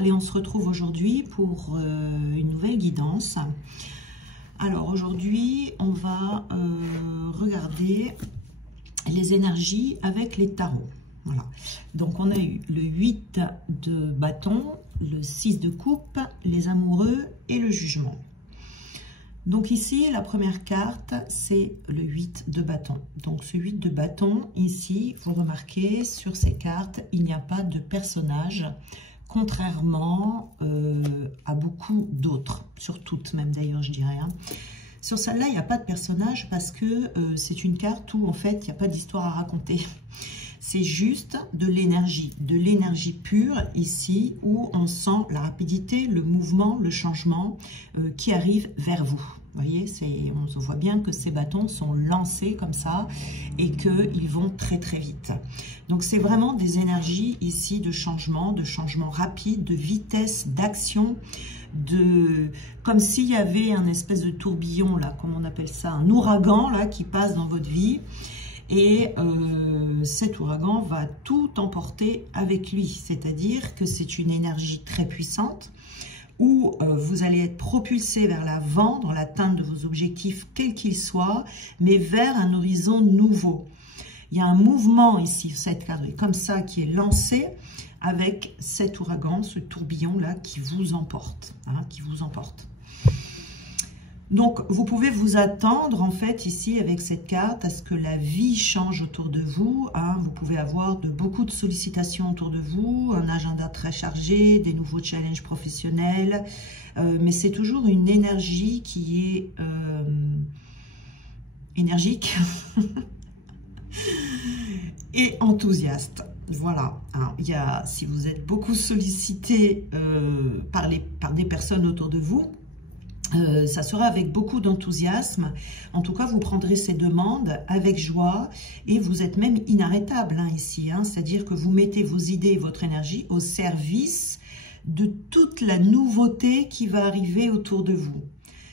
allez, on se retrouve aujourd'hui pour une nouvelle guidance. Alors aujourd'hui, on va regarder les énergies avec les tarots. Voilà. Donc on a eu le 8 de bâton, le 6 de coupe, les amoureux et le jugement. Donc ici, la première carte, c'est le 8 de bâton. Donc ce 8 de bâton, ici, vous remarquez, sur ces cartes, il n'y a pas de personnage, contrairement à beaucoup d'autres, sur toutes même d'ailleurs, je dirais. Hein. Sur celle-là, il n'y a pas de personnage parce que c'est une carte où, en fait, il n'y a pas d'histoire à raconter. C'est juste de l'énergie pure ici, où on sent la rapidité, le mouvement, le changement qui arrive vers vous. Vous voyez, on voit bien que ces bâtons sont lancés comme ça et qu'ils vont très très vite. Donc c'est vraiment des énergies ici de changement rapide, de vitesse, d'action, comme s'il y avait un espèce de tourbillon là, comme on appelle ça, un ouragan là qui passe dans votre vie. Et cet ouragan va tout emporter avec lui, c'est-à-dire que c'est une énergie très puissante où vous allez être propulsé vers l'avant dans l'atteinte de vos objectifs, quels qu'ils soient, mais vers un horizon nouveau. Il y a un mouvement ici, cette carte comme ça, qui est lancé avec cet ouragan, ce tourbillon-là qui vous emporte, hein, qui vous emporte. Donc, vous pouvez vous attendre, en fait, ici, avec cette carte, à ce que la vie change autour de vous. Hein. Vous pouvez avoir beaucoup de sollicitations autour de vous, un agenda très chargé, des nouveaux challenges professionnels. Mais c'est toujours une énergie qui est énergique et enthousiaste. Voilà. Alors, si vous êtes beaucoup sollicité par des personnes autour de vous, ça sera avec beaucoup d'enthousiasme. En tout cas, vous prendrez ces demandes avec joie et vous êtes même inarrêtable hein, ici. Hein, c'est-à-dire que vous mettez vos idées et votre énergie au service de toute la nouveauté qui va arriver autour de vous.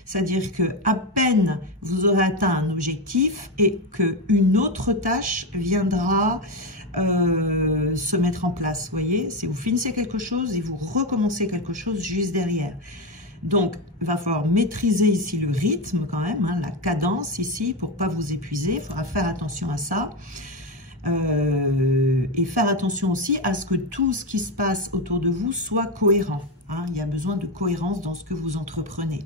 C'est-à-dire que à peine vous aurez atteint un objectif et qu'une autre tâche viendra se mettre en place. Vous voyez, si vous finissez quelque chose et vous recommencez quelque chose juste derrière. Donc, il va falloir maîtriser ici le rythme quand même, hein, la cadence ici, pour ne pas vous épuiser. Il faudra faire attention à ça. Et faire attention aussi à ce que tout ce qui se passe autour de vous soit cohérent. Hein. Il y a besoin de cohérence dans ce que vous entreprenez.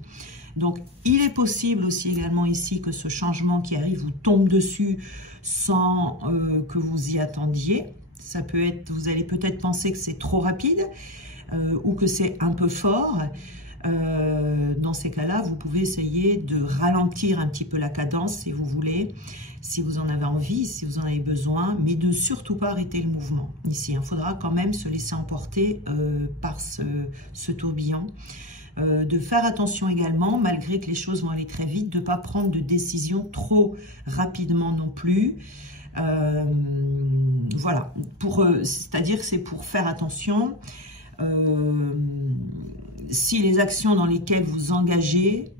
Donc, il est possible aussi également ici que ce changement qui arrive vous tombe dessus sans que vous y attendiez. Ça peut être, vous allez peut-être penser que c'est trop rapide ou que c'est un peu fort. Dans ces cas-là, vous pouvez essayer de ralentir un petit peu la cadence si vous voulez, si vous en avez envie, si vous en avez besoin, mais de surtout pas arrêter le mouvement. Ici, il faudra quand même se laisser emporter par ce tourbillon. De faire attention également, malgré que les choses vont aller très vite, de ne pas prendre de décisions trop rapidement non plus. Voilà, c'est-à-dire que c'est pour faire attention. Si les actions dans lesquelles vous engagez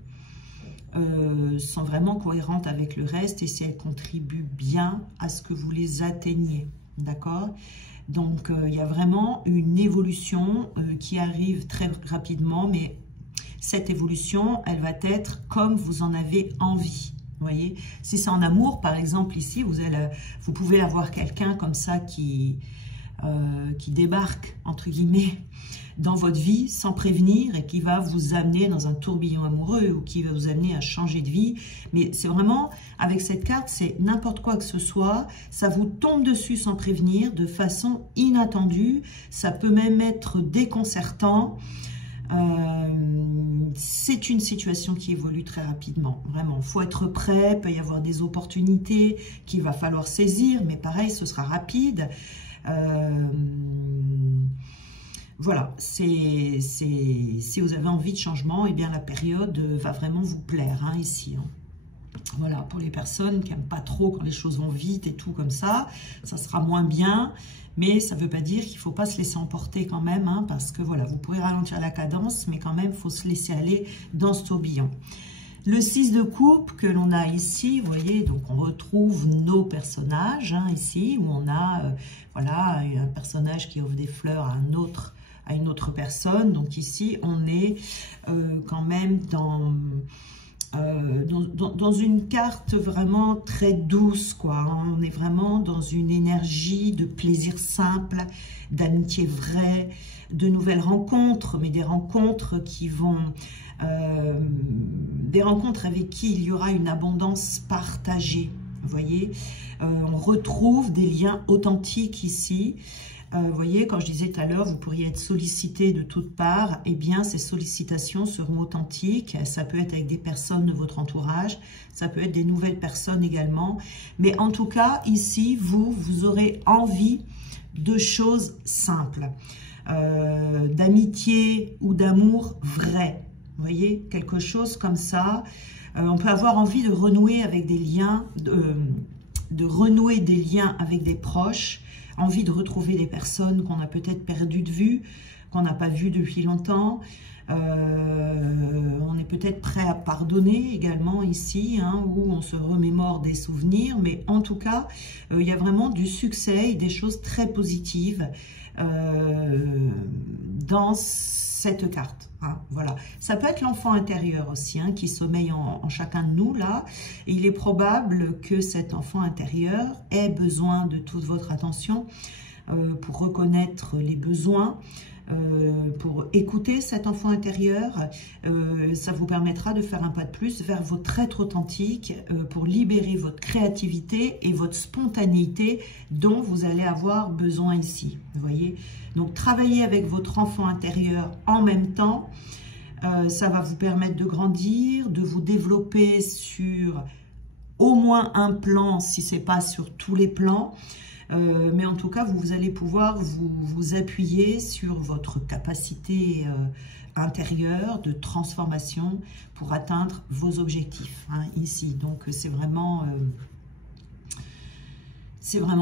sont vraiment cohérentes avec le reste et si elles contribuent bien à ce que vous les atteigniez, d'accord? Donc, il y a vraiment une évolution qui arrive très rapidement, mais cette évolution, elle va être comme vous en avez envie. Vous voyez, si c'est en amour, par exemple, ici, vous pouvez avoir quelqu'un comme ça qui débarque, entre guillemets, dans votre vie sans prévenir et qui va vous amener dans un tourbillon amoureux ou qui va vous amener à changer de vie. Mais c'est vraiment, avec cette carte, c'est n'importe quoi que ce soit, ça vous tombe dessus sans prévenir, de façon inattendue, ça peut même être déconcertant. C'est une situation qui évolue très rapidement, vraiment, il faut être prêt, il peut y avoir des opportunités qu'il va falloir saisir, mais pareil, ce sera rapide. Voilà, si vous avez envie de changement, eh bien la période va vraiment vous plaire, hein, ici. Hein. Voilà, pour les personnes qui n'aiment pas trop quand les choses vont vite et tout comme ça sera moins bien, mais ça ne veut pas dire qu'il ne faut pas se laisser emporter quand même, hein, parce que voilà, vous pouvez ralentir la cadence, mais quand même, il faut se laisser aller dans ce tourbillon. Le 6 de coupe que l'on a ici, vous voyez, donc on retrouve nos personnages, hein, ici, où on a voilà, un personnage qui offre des fleurs à un autre à une autre personne. Donc ici, on est quand même dans une carte vraiment très douce, quoi. On est vraiment dans une énergie de plaisir simple, d'amitié vraie, de nouvelles rencontres, mais des rencontres qui vont... des rencontres avec qui il y aura une abondance partagée. Vous voyez, on retrouve des liens authentiques ici. Vous voyez, quand je disais tout à l'heure, vous pourriez être sollicité de toutes parts. Eh bien, ces sollicitations seront authentiques. Ça peut être avec des personnes de votre entourage. Ça peut être des nouvelles personnes également. Mais en tout cas, ici, vous aurez envie de choses simples. D'amitié ou d'amour vrai. Vous voyez, quelque chose comme ça. On peut avoir envie de renouer avec des liens, de renouer des liens avec des proches, envie de retrouver des personnes qu'on a peut-être perdues de vue, qu'on n'a pas vues depuis longtemps. On est peut-être prêt à pardonner également ici, hein, où on se remémore des souvenirs. Mais en tout cas, il y a vraiment du succès et des choses très positives dans cette carte. Hein, voilà. Ça peut être l'enfant intérieur aussi, hein, qui sommeille en chacun de nous là. Et il est probable que cet enfant intérieur ait besoin de toute votre attention pour reconnaître les besoins, pour écouter cet enfant intérieur. Ça vous permettra de faire un pas de plus vers votre être authentique, pour libérer votre créativité et votre spontanéité dont vous allez avoir besoin ici. Vous voyez, donc travailler avec votre enfant intérieur en même temps, ça va vous permettre de grandir, de vous développer sur au moins un plan, si ce n'est pas sur tous les plans. Mais en tout cas, vous allez pouvoir vous appuyer sur votre capacité intérieure de transformation pour atteindre vos objectifs, hein, ici. Donc, c'est vraiment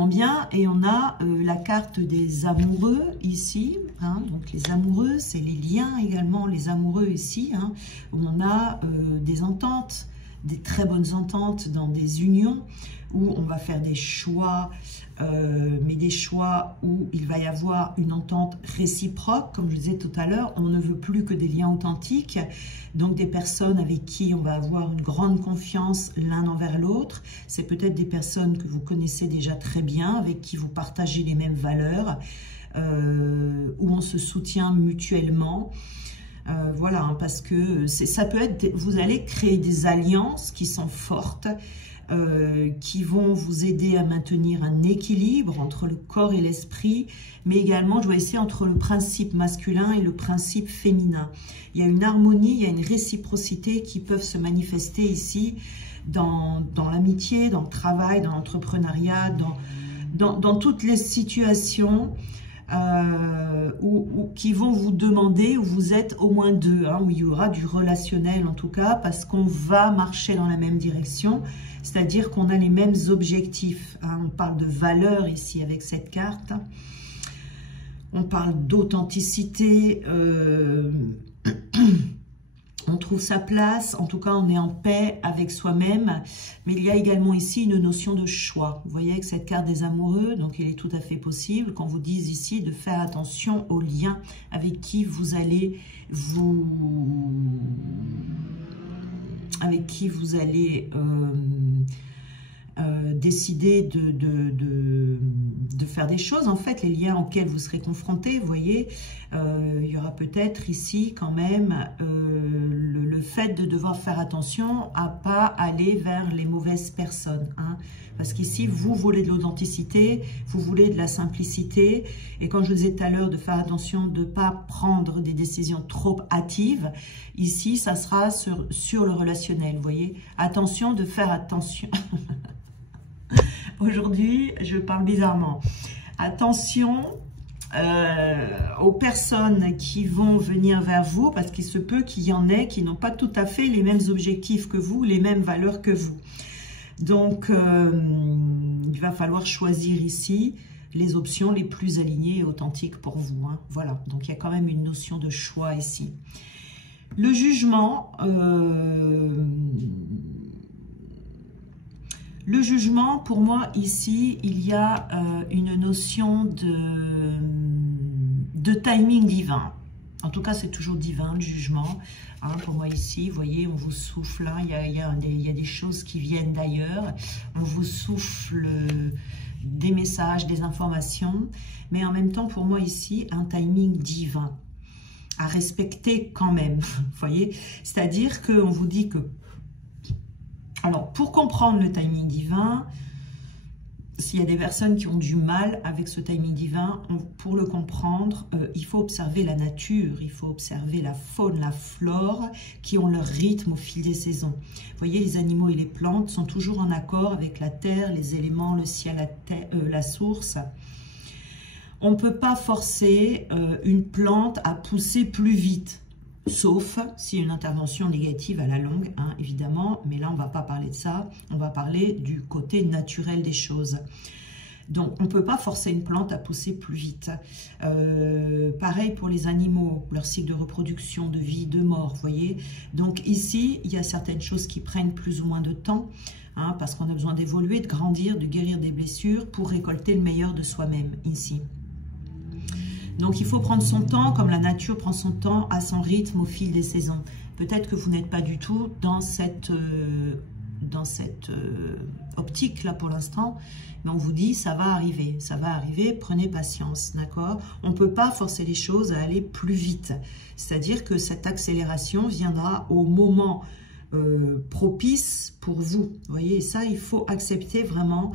bien. Et on a la carte des amoureux ici. Hein, donc, les amoureux, c'est les liens également, les amoureux ici. Hein, où on a des ententes, des très bonnes ententes dans des unions, où on va faire des choix, mais des choix où il va y avoir une entente réciproque. Comme je disais tout à l'heure, on ne veut plus que des liens authentiques, donc des personnes avec qui on va avoir une grande confiance l'un envers l'autre. C'est peut-être des personnes que vous connaissez déjà très bien, avec qui vous partagez les mêmes valeurs, où on se soutient mutuellement. Voilà, hein, parce que ça peut être, vous allez créer des alliances qui sont fortes, qui vont vous aider à maintenir un équilibre entre le corps et l'esprit, mais également, je vois ici, entre le principe masculin et le principe féminin. Il y a une harmonie, il y a une réciprocité qui peuvent se manifester ici dans l'amitié, dans le travail, dans l'entrepreneuriat, dans toutes les situations qui vont vous demander, où vous êtes au moins deux, hein, où il y aura du relationnel en tout cas, parce qu'on va marcher dans la même direction, c'est-à-dire qu'on a les mêmes objectifs. Hein. On parle de valeur ici avec cette carte, on parle d'authenticité, on trouve sa place, en tout cas on est en paix avec soi-même, mais il y a également ici une notion de choix. Vous voyez avec cette carte des amoureux, donc il est tout à fait possible qu'on vous dise ici de faire attention aux liens avec qui vous allez décider de faire des choses, en fait, les liens auxquels vous serez confrontés. Vous voyez, il y aura peut-être ici quand même le fait de devoir faire attention à pas aller vers les mauvaises personnes, hein, parce qu'ici vous voulez de l'authenticité, vous voulez de la simplicité, et quand je vous disais tout à l'heure de faire attention de ne pas prendre des décisions trop hâtives, ici ça sera sur le relationnel. Vous voyez, attention de faire attention. Aujourd'hui, je parle bizarrement. Attention aux personnes qui vont venir vers vous, parce qu'il se peut qu'il y en ait qui n'ont pas tout à fait les mêmes objectifs que vous, les mêmes valeurs que vous. Donc, il va falloir choisir ici les options les plus alignées et authentiques pour vous. Hein. Voilà, donc il y a quand même une notion de choix ici. Le jugement... Le jugement, pour moi, ici, il y a une notion de timing divin. En tout cas, c'est toujours divin, le jugement. Hein, pour moi ici, vous voyez, on vous souffle, hein, il y a des choses qui viennent d'ailleurs. On vous souffle des messages, des informations. Mais en même temps, pour moi ici, un timing divin à respecter quand même. Vous voyez, c'est-à-dire qu'on vous dit que... Alors, pour comprendre le timing divin... S'il y a des personnes qui ont du mal avec ce timing divin, pour le comprendre, il faut observer la nature, il faut observer la faune, la flore, qui ont leur rythme au fil des saisons. Vous voyez, les animaux et les plantes sont toujours en accord avec la terre, les éléments, le ciel, la source. On ne peut pas forcer une plante à pousser plus vite. Sauf s'il y a une intervention négative à la longue, hein, évidemment, mais là on ne va pas parler de ça, on va parler du côté naturel des choses. Donc on ne peut pas forcer une plante à pousser plus vite. Pareil pour les animaux, leur cycle de reproduction, de vie, de mort, vous voyez. Donc ici, il y a certaines choses qui prennent plus ou moins de temps, hein, parce qu'on a besoin d'évoluer, de grandir, de guérir des blessures pour récolter le meilleur de soi-même ici. Donc, il faut prendre son temps, comme la nature prend son temps, à son rythme, au fil des saisons. Peut-être que vous n'êtes pas du tout dans cette optique-là pour l'instant, mais on vous dit, ça va arriver, prenez patience, d'accord? On ne peut pas forcer les choses à aller plus vite. C'est-à-dire que cette accélération viendra au moment propice pour vous. Vous voyez, et ça, il faut accepter vraiment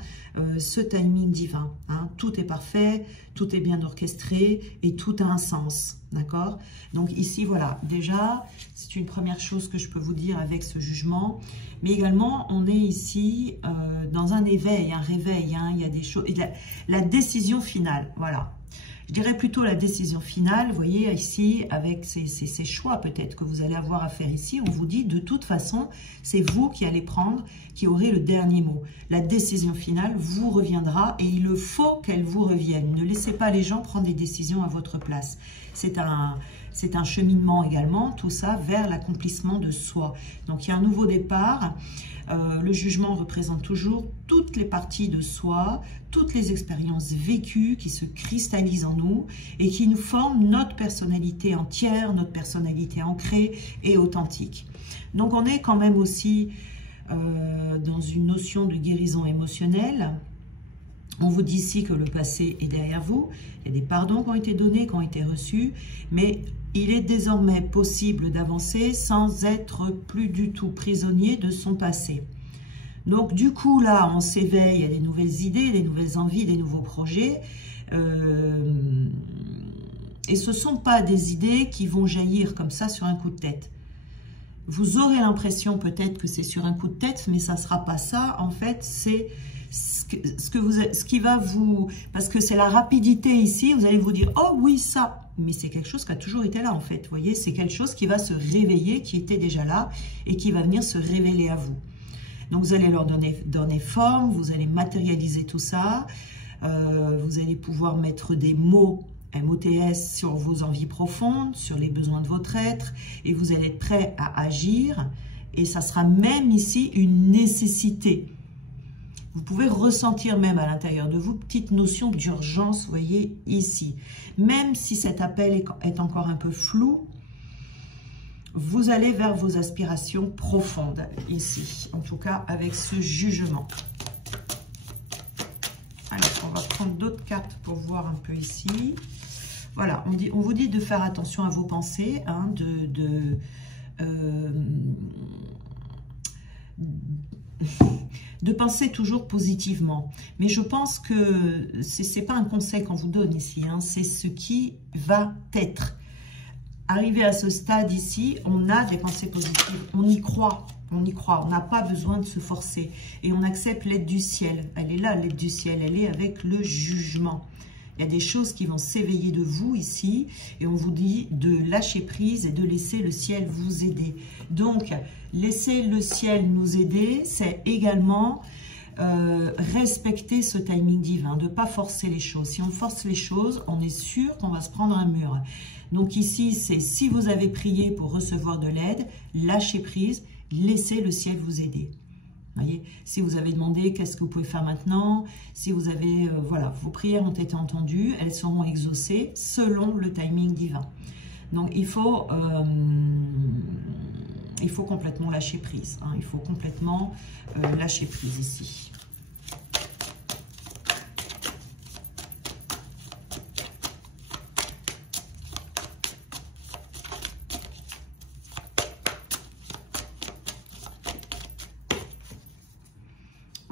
ce timing divin. Hein. Tout est parfait, tout est bien orchestré et tout a un sens. D'accord? Donc ici, voilà, déjà, c'est une première chose que je peux vous dire avec ce jugement. Mais également, on est ici dans un éveil, un réveil. Hein. Il y a des choses... La décision finale, voilà. Je dirais plutôt la décision finale, vous voyez ici, avec ces choix peut-être que vous allez avoir à faire ici, on vous dit de toute façon, c'est vous qui allez prendre, qui aurez le dernier mot. La décision finale vous reviendra et il faut qu'elle vous revienne. Ne laissez pas les gens prendre des décisions à votre place. C'est un cheminement également, tout ça, vers l'accomplissement de soi. Donc il y a un nouveau départ. Le jugement représente toujours toutes les parties de soi, toutes les expériences vécues qui se cristallisent en nous et qui nous forment notre personnalité entière, notre personnalité ancrée et authentique. Donc on est quand même aussi dans une notion de guérison émotionnelle. On vous dit ici que le passé est derrière vous, il y a des pardons qui ont été donnés, qui ont été reçus, mais il est désormais possible d'avancer sans être plus du tout prisonnier de son passé. Donc du coup là, on s'éveille à des nouvelles idées, des nouvelles envies, des nouveaux projets. Et ce ne sont pas des idées qui vont jaillir comme ça sur un coup de tête. Vous aurez l'impression peut-être que c'est sur un coup de tête, mais ça ne sera pas ça. En fait, c'est ce qui va vous... Parce que c'est la rapidité ici, vous allez vous dire « Oh oui, ça !» Mais c'est quelque chose qui a toujours été là en fait. Vous voyez, c'est quelque chose qui va se réveiller, qui était déjà là et qui va venir se révéler à vous. Donc vous allez leur donner forme, vous allez matérialiser tout ça. Vous allez pouvoir mettre des mots MOTS sur vos envies profondes, sur les besoins de votre être, et vous allez être prêt à agir, et ça sera même ici une nécessité. Vous pouvez ressentir même à l'intérieur de vous, petite notion d'urgence, vous voyez, ici. Même si cet appel est encore un peu flou, vous allez vers vos aspirations profondes, ici, en tout cas avec ce jugement. Alors, on va prendre d'autres cartes pour voir un peu ici. Voilà, on vous dit de faire attention à vos pensées, hein, de penser toujours positivement. Mais je pense que ce n'est pas un conseil qu'on vous donne ici, hein, c'est ce qui va être. Arrivé à ce stade ici, on a des pensées positives, on y croit, on n'a pas besoin de se forcer. Et on accepte l'aide du ciel, elle est là l'aide du ciel, elle est avec le jugement. Il y a des choses qui vont s'éveiller de vous ici et on vous dit de lâcher prise et de laisser le ciel vous aider. Donc, laisser le ciel nous aider, c'est également respecter ce timing divin, de ne pas forcer les choses. Si on force les choses, on est sûr qu'on va se prendre un mur. Donc ici, c'est si vous avez prié pour recevoir de l'aide, lâchez prise, laissez le ciel vous aider. Voyez, si vous avez demandé qu'est-ce que vous pouvez faire maintenant, si vous avez, voilà, vos prières ont été entendues, elles seront exaucées selon le timing divin. Donc il faut complètement lâcher prise, hein, il faut complètement lâcher prise ici.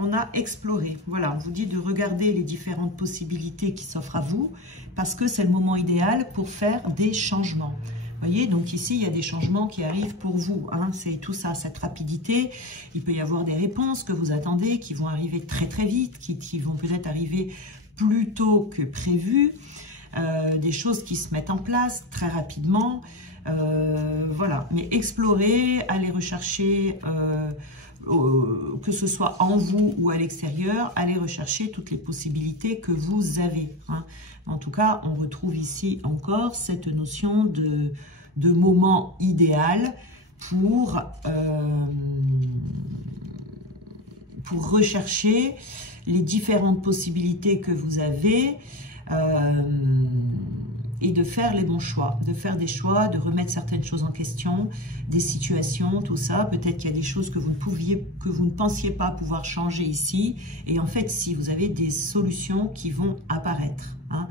On a exploré, voilà, on vous dit de regarder les différentes possibilités qui s'offrent à vous parce que c'est le moment idéal pour faire des changements. Vous voyez, donc ici, il y a des changements qui arrivent pour vous, hein, c'est tout ça, cette rapidité. Il peut y avoir des réponses que vous attendez qui vont arriver très très vite, qui vont peut-être arriver plus tôt que prévu, des choses qui se mettent en place très rapidement, voilà. Mais explorer, aller rechercher... que ce soit en vous ou à l'extérieur, allez rechercher toutes les possibilités que vous avez. Hein. En tout cas, on retrouve ici encore cette notion de moment idéal pour rechercher les différentes possibilités que vous avez et de faire les bons choix, de faire des choix, de remettre certaines choses en question, des situations, tout ça. Peut-être qu'il y a des choses que vous ne pensiez pas pouvoir changer ici. Et en fait, si vous avez des solutions qui vont apparaître, hein,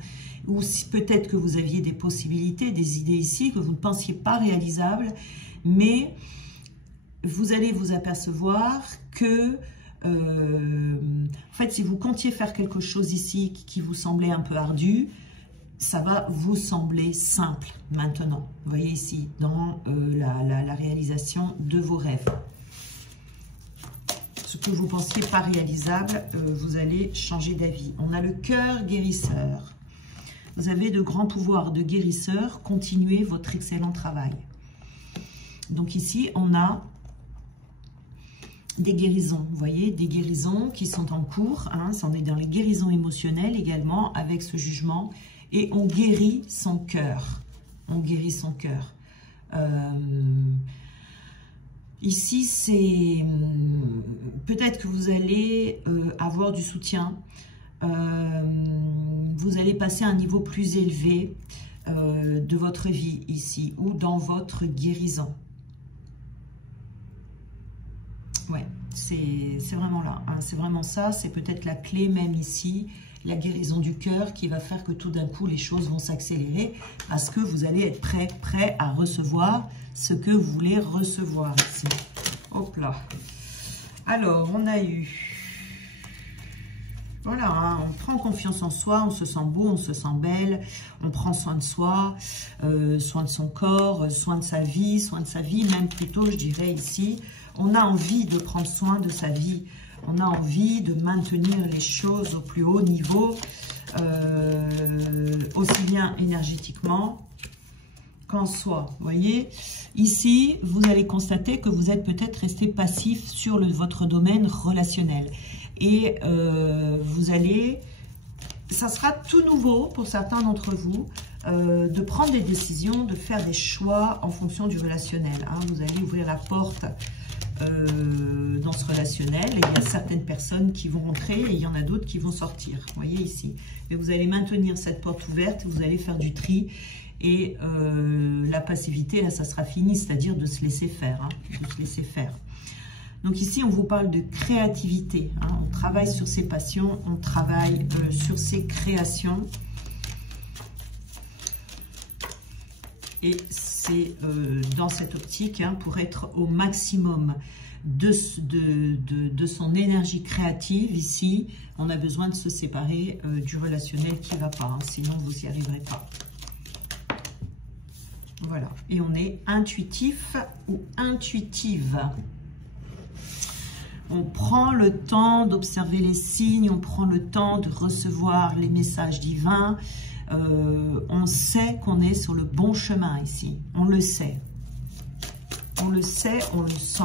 ou si peut-être que vous aviez des possibilités, des idées ici que vous ne pensiez pas réalisables, mais vous allez vous apercevoir que en fait, si vous comptiez faire quelque chose ici qui vous semblait un peu ardu, ça va vous sembler simple maintenant. Vous voyez ici, dans la réalisation de vos rêves. Ce que vous ne pensiez pas réalisable, vous allez changer d'avis. On a le cœur guérisseur. Vous avez de grands pouvoirs de guérisseur. Continuez votre excellent travail. Donc ici, on a des guérisons, vous voyez, des guérisons qui sont en cours. Hein, on est dans les guérisons émotionnelles également avec ce jugement. Et on guérit son cœur. On guérit son cœur. Ici, c'est peut-être que vous allez avoir du soutien. Vous allez passer à un niveau plus élevé de votre vie ici ou dans votre guérison. Ouais, c'est vraiment là. Hein, c'est vraiment ça. C'est peut-être la clé même ici. La guérison du cœur qui va faire que tout d'un coup, les choses vont s'accélérer parce que vous allez être prêt à recevoir ce que vous voulez recevoir ici. Hop là. Alors, on a eu... Voilà, hein, on prend confiance en soi, on se sent beau, on se sent belle, on prend soin de soi, soin de son corps, soin de sa vie, même plutôt, je dirais ici. On a envie de prendre soin de sa vie. On a envie de maintenir les choses au plus haut niveau, aussi bien énergétiquement qu'en soi. Vous voyez, ici, vous allez constater que vous êtes peut-être resté passif sur votre domaine relationnel. Et vous allez, ça sera tout nouveau pour certains d'entre vous, de prendre des décisions, de faire des choix en fonction du relationnel. Hein. Vous allez ouvrir la porte dans ce relationnel, et il y a certaines personnes qui vont rentrer et il y en a d'autres qui vont sortir, vous voyez ici. Mais vous allez maintenir cette porte ouverte, vous allez faire du tri et la passivité, là, ça sera fini, c'est-à-dire de se laisser faire, hein, de se laisser faire. Donc ici, on vous parle de créativité, hein, on travaille sur ses passions, on travaille sur ses créations. Et c'est dans cette optique, hein, pour être au maximum de son énergie créative, ici, on a besoin de se séparer du relationnel qui ne va pas, hein, sinon vous n'y arriverez pas. Voilà, et on est intuitif ou intuitive. On prend le temps d'observer les signes, on prend le temps de recevoir les messages divins. On sait qu'on est sur le bon chemin ici. On le sait. On le sait, on le sent.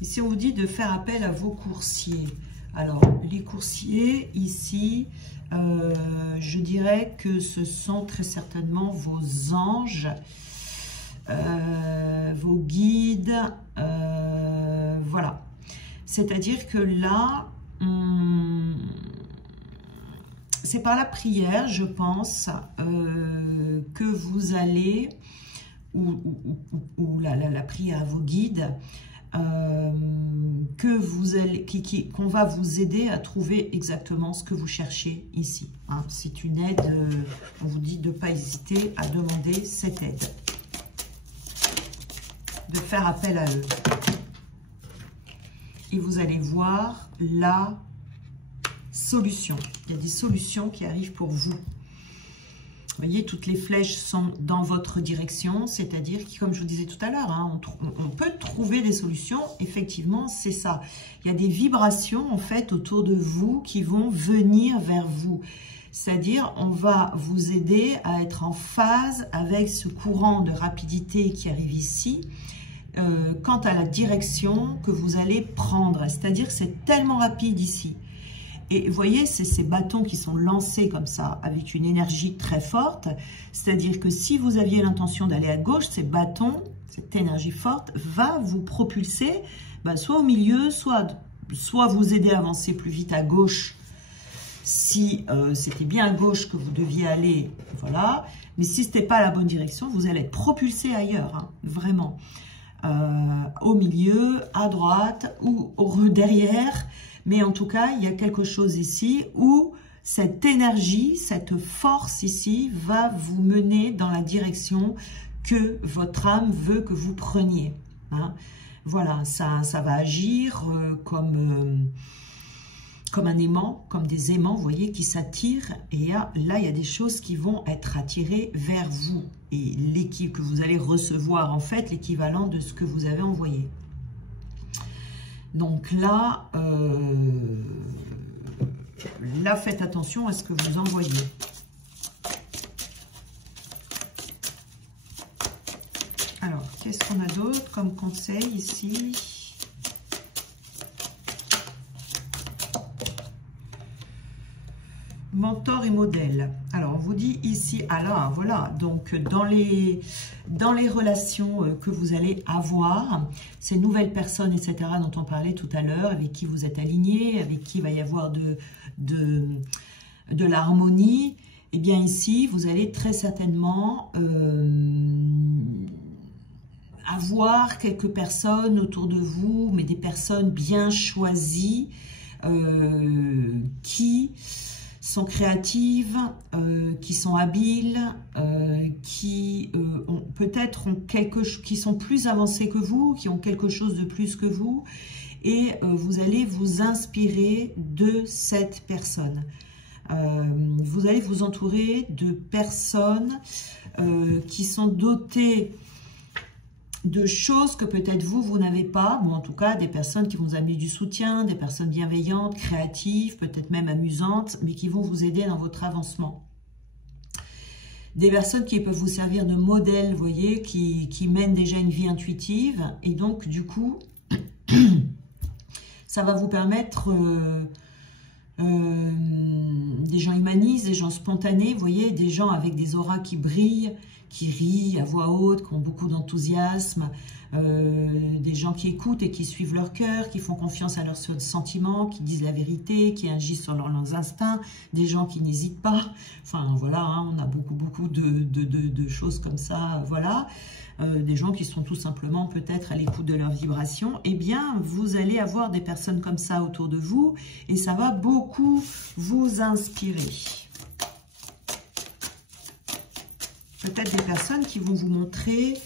Ici, on vous dit de faire appel à vos coursiers. Alors, les coursiers, ici, je dirais que ce sont très certainement vos anges vos guides, voilà. C'est-à-dire que là, c'est par la prière, je pense, que vous allez, ou la prière à vos guides, que vous allez, qu'on va vous aider à trouver exactement ce que vous cherchez ici. Hein. C'est une aide, on vous dit de ne pas hésiter à demander cette aide, de faire appel à eux. Et vous allez voir la solution. Il y a des solutions qui arrivent pour vous. Vous voyez, toutes les flèches sont dans votre direction, c'est-à-dire que, comme je vous disais tout à l'heure, hein, on peut trouver des solutions. Effectivement, c'est ça. Il y a des vibrations, en fait, autour de vous qui vont venir vers vous. C'est-à-dire, on va vous aider à être en phase avec ce courant de rapidité qui arrive ici, quant à la direction que vous allez prendre. C'est-à-dire que c'est tellement rapide ici. Et vous voyez, c'est ces bâtons qui sont lancés comme ça, avec une énergie très forte. C'est-à-dire que si vous aviez l'intention d'aller à gauche, ces bâtons, cette énergie forte, va vous propulser, soit au milieu, soit vous aider à avancer plus vite à gauche, si c'était bien à gauche que vous deviez aller, voilà. Mais si ce n'était pas la bonne direction, vous allez être propulsé ailleurs, hein, vraiment. Au milieu, à droite ou derrière. Mais en tout cas, il y a quelque chose ici où cette énergie, cette force ici va vous mener dans la direction que votre âme veut que vous preniez. Hein. Voilà, ça va agir comme un aimant, comme des aimants, vous voyez, qui s'attirent. Et là, il y a des choses qui vont être attirées vers vous. Et l'équipe que vous allez recevoir, en fait, l'équivalent de ce que vous avez envoyé. Donc là, faites attention à ce que vous envoyez. Alors, qu'est-ce qu'on a d'autre comme conseil ici ? Mentor et modèle. Alors, on vous dit ici, alors, voilà, donc dans les relations que vous allez avoir, ces nouvelles personnes, etc., dont on parlait tout à l'heure, avec qui vous êtes aligné, avec qui il va y avoir de l'harmonie, eh bien ici, vous allez très certainement avoir quelques personnes autour de vous, mais des personnes bien choisies, qui sont créatives, qui sont habiles, qui peut-être qui sont plus avancées que vous, qui ont quelque chose de plus que vous, et vous allez vous inspirer de cette personne. Vous allez vous entourer de personnes qui sont dotées de choses que peut-être vous n'avez pas, ou en tout cas des personnes qui vont vous amener du soutien, des personnes bienveillantes, créatives, peut-être même amusantes, mais qui vont vous aider dans votre avancement. Des personnes qui peuvent vous servir de modèle, vous voyez, qui mènent déjà une vie intuitive, et donc du coup, ça va vous permettre... des gens humanistes, des gens spontanés, vous voyez, des gens avec des auras qui brillent, qui rient à voix haute, qui ont beaucoup d'enthousiasme, des gens qui écoutent et qui suivent leur cœur, qui font confiance à leurs sentiments, qui disent la vérité, qui agissent sur leurs instincts, des gens qui n'hésitent pas. Enfin voilà, hein, on a beaucoup de choses comme ça, voilà. Des gens qui sont tout simplement peut-être à l'écoute de leurs vibrations, eh bien, vous allez avoir des personnes comme ça autour de vous et ça va beaucoup vous inspirer. Peut-être des personnes qui vont vous montrer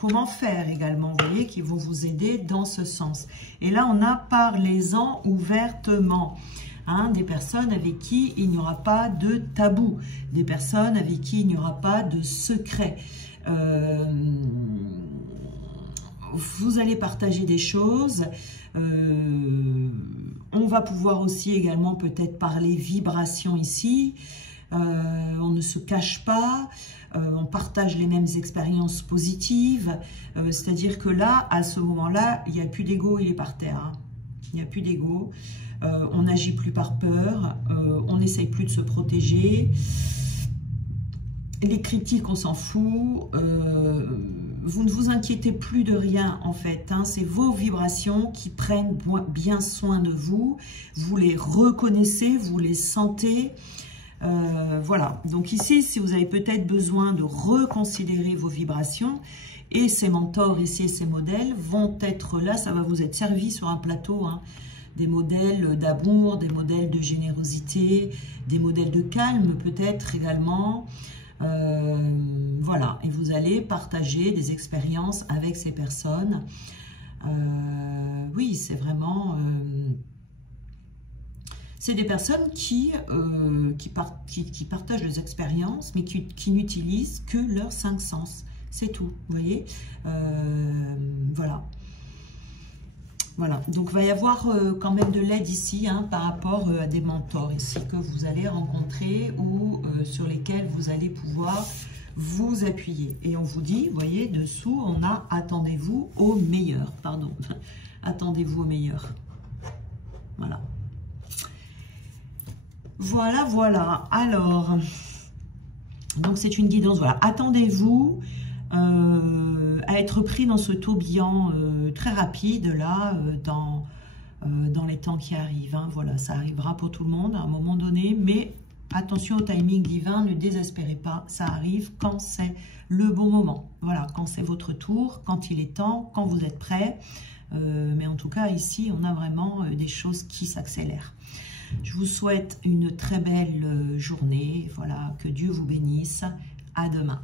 comment faire également, vous voyez, qui vont vous aider dans ce sens. Et là, on a parlez-en ouvertement. Hein, des personnes avec qui il n'y aura pas de tabou, des personnes avec qui il n'y aura pas de secret. Vous allez partager des choses, on va pouvoir aussi également peut-être parler vibration ici, on ne se cache pas, on partage les mêmes expériences positives, c'est-à-dire que là, à ce moment-là, il n'y a plus d'ego, il est par terre, hein. Il n'y a plus d'ego, on n'agit plus par peur, on n'essaye plus de se protéger. les critiques, on s'en fout. Vous ne vous inquiétez plus de rien, en fait. Hein. C'est vos vibrations qui prennent bien soin de vous. Vous les reconnaissez, vous les sentez. Voilà. Donc ici, si vous avez peut-être besoin de reconsidérer vos vibrations, et ces mentors ici et ces modèles vont être là, ça va vous être servi sur un plateau, hein. Des modèles d'amour, des modèles de générosité, des modèles de calme peut-être également. Voilà, et vous allez partager des expériences avec ces personnes. Oui, c'est vraiment... c'est des personnes qui partagent des expériences, mais qui n'utilisent que leurs 5 sens. C'est tout, vous voyez. Voilà. Voilà, donc il va y avoir quand même de l'aide ici, hein, par rapport à des mentors ici que vous allez rencontrer ou sur lesquels vous allez pouvoir vous appuyer. Et on vous dit, vous voyez, dessous, on a « attendez-vous au meilleur ». Pardon, attendez-vous au meilleur. Voilà. Voilà, voilà. Alors, donc c'est une guidance, voilà. Attendez-vous à être pris dans ce tourbillon très rapide là dans les temps qui arrivent, hein. Voilà, ça arrivera pour tout le monde à un moment donné, mais attention au timing divin, ne désespérez pas, ça arrive quand c'est le bon moment, voilà, quand c'est votre tour, quand il est temps, quand vous êtes prêt, mais en tout cas ici on a vraiment des choses qui s'accélèrent. Je vous souhaite une très belle journée, voilà, que Dieu vous bénisse, à demain.